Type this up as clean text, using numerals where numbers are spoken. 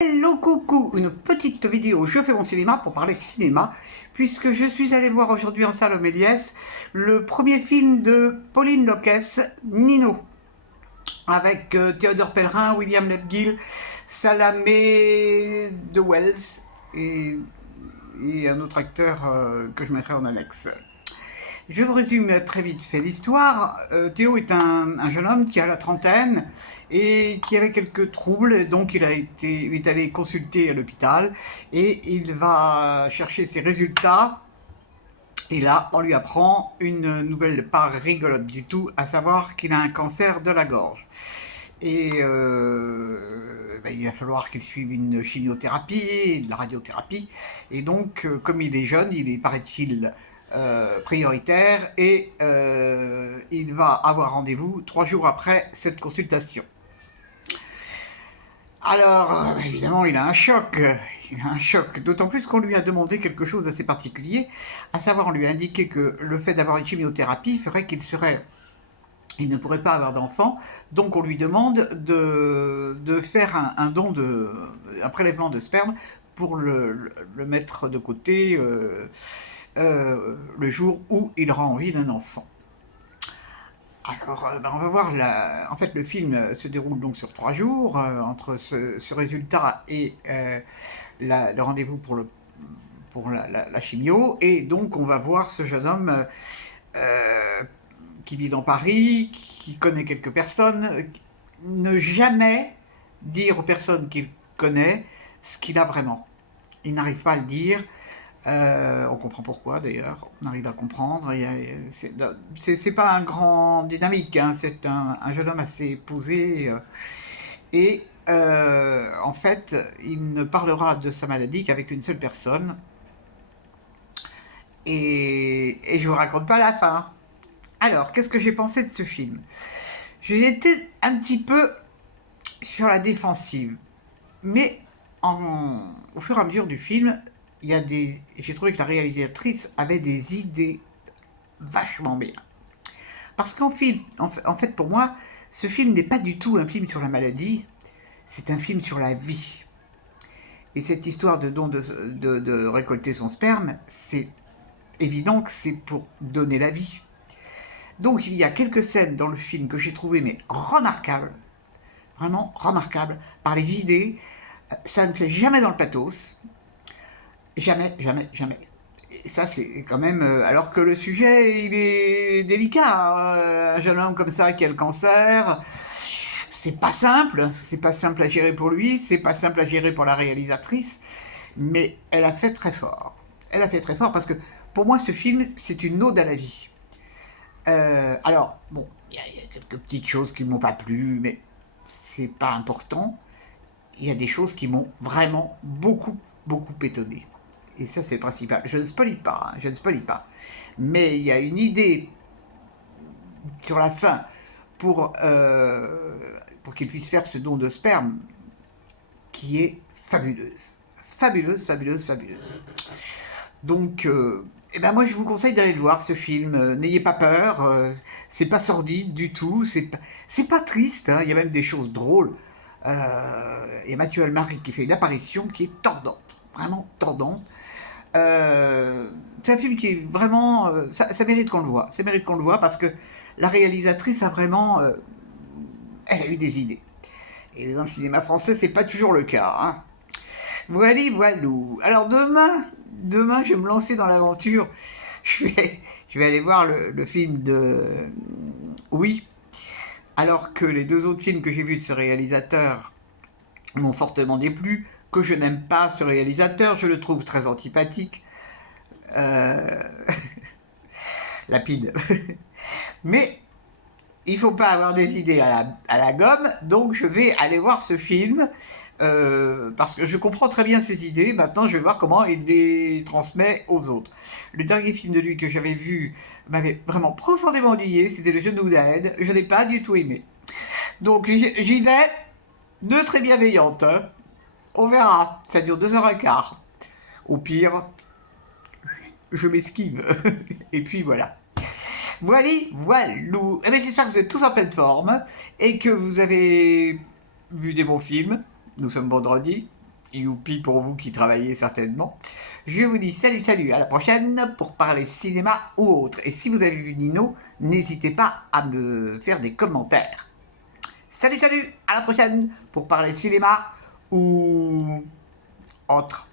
Hello coucou, une petite vidéo Je fais mon cinéma pour parler cinéma, puisque je suis allé voir aujourd'hui en salle au Méliès le premier film de Pauline Locès, Nino, avec Théodore Pellerin, William Lebguil, Salamé de Wells et un autre acteur que je mettrai en annexe. Je vous résume très vite fait l'histoire. Théo est un jeune homme qui a la trentaine et qui avait quelques troubles, donc il est allé consulter à l'hôpital et il va chercher ses résultats. Et là, on lui apprend une nouvelle pas rigolote du tout, à savoir qu'il a un cancer de la gorge. Et il va falloir qu'il suive une chimiothérapie, de la radiothérapie. Et donc, comme il est jeune, il est, paraît-il, prioritaire et il va avoir rendez-vous 3 jours après cette consultation. Alors, évidemment, il a un choc. Il a un choc, d'autant plus qu'on lui a demandé quelque chose d'assez particulier, à savoir on lui a indiqué que le fait d'avoir une chimiothérapie ferait il ne pourrait pas avoir d'enfant, donc on lui demande de faire un don un prélèvement de sperme pour le mettre de côté le jour où il aura envie d'un enfant. Alors, on va voir, en fait le film se déroule donc sur 3 jours, entre ce résultat et le rendez-vous pour la chimio, et donc on va voir ce jeune homme qui vit dans Paris, qui connaît quelques personnes, ne jamais dire aux personnes qu'il connaît ce qu'il a vraiment. Il n'arrive pas à le dire. On comprend pourquoi d'ailleurs, on arrive à comprendre. C'est pas un grand dynamique, hein, c'est un jeune homme assez posé. Et en fait, il ne parlera de sa maladie qu'avec une seule personne. Et je vous raconte pas la fin. Alors, qu'est-ce que j'ai pensé de ce film? J'ai été un petit peu sur la défensive, mais au fur et à mesure du film, j'ai trouvé que la réalisatrice avait des idées vachement bien. Parce en fait, pour moi, ce film n'est pas du tout un film sur la maladie, c'est un film sur la vie. Et cette histoire de récolter son sperme, c'est évident que c'est pour donner la vie. Donc il y a quelques scènes dans le film que j'ai trouvé mais remarquables, vraiment remarquables, par les idées. Ça ne fait jamais dans le pathos. Jamais, jamais, jamais. Et ça, c'est quand même... alors que le sujet, il est délicat. Hein. Un jeune homme comme ça qui a le cancer, c'est pas simple. C'est pas simple à gérer pour lui, c'est pas simple à gérer pour la réalisatrice. Mais elle a fait très fort. Elle a fait très fort parce que, pour moi, ce film, c'est une ode à la vie. Alors, bon, il y a quelques petites choses qui m'ont pas plu, mais c'est pas important. Il y a des choses qui m'ont vraiment beaucoup, beaucoup étonné. Et ça, c'est le principal. Je ne spoilie pas, hein, je ne spoilie pas. Mais il y a une idée sur la fin pour qu'il puisse faire ce don de sperme qui est fabuleuse. Fabuleuse, fabuleuse, fabuleuse. Donc, moi, je vous conseille d'aller le voir, ce film. N'ayez pas peur. C'est pas sordide du tout. C'est pas triste. Hein. Il y a même des choses drôles. Il y a Mathieu Almari qui fait une apparition qui est tordante. Vraiment tordante. C'est un film qui est vraiment... ça mérite qu'on le voit. Ça mérite qu'on le voit parce que la réalisatrice a vraiment... elle a eu des idées. Et dans le cinéma français, c'est pas toujours le cas. Hein. Voilà, voilou. Alors demain, je vais me lancer dans l'aventure. Je vais aller voir le film de Oui, alors que les 2 autres films que j'ai vus de ce réalisateur m'ont fortement déplu, que je n'aime pas ce réalisateur, je le trouve très antipathique. Lapide. Mais il ne faut pas avoir des idées à la gomme, donc je vais aller voir ce film, parce que je comprends très bien ses idées. Maintenant, je vais voir comment il les transmet aux autres. Le dernier film de lui que j'avais vu m'avait vraiment profondément ennuyé, c'était Le Genou d'Aed. Je ne l'ai pas du tout aimé. Donc j'y vais de très bienveillante. Hein. On verra, ça dure 2h15. Au pire, je m'esquive. Et puis voilà. Voilà, voilou. Eh bien, j'espère que vous êtes tous en pleine forme et que vous avez vu des bons films. Nous sommes vendredi. Youpi pour vous qui travaillez certainement. Je vous dis salut, salut, à la prochaine pour parler cinéma ou autre. Et si vous avez vu Nino, n'hésitez pas à me faire des commentaires. Salut, salut, à la prochaine pour parler cinéma ou autre.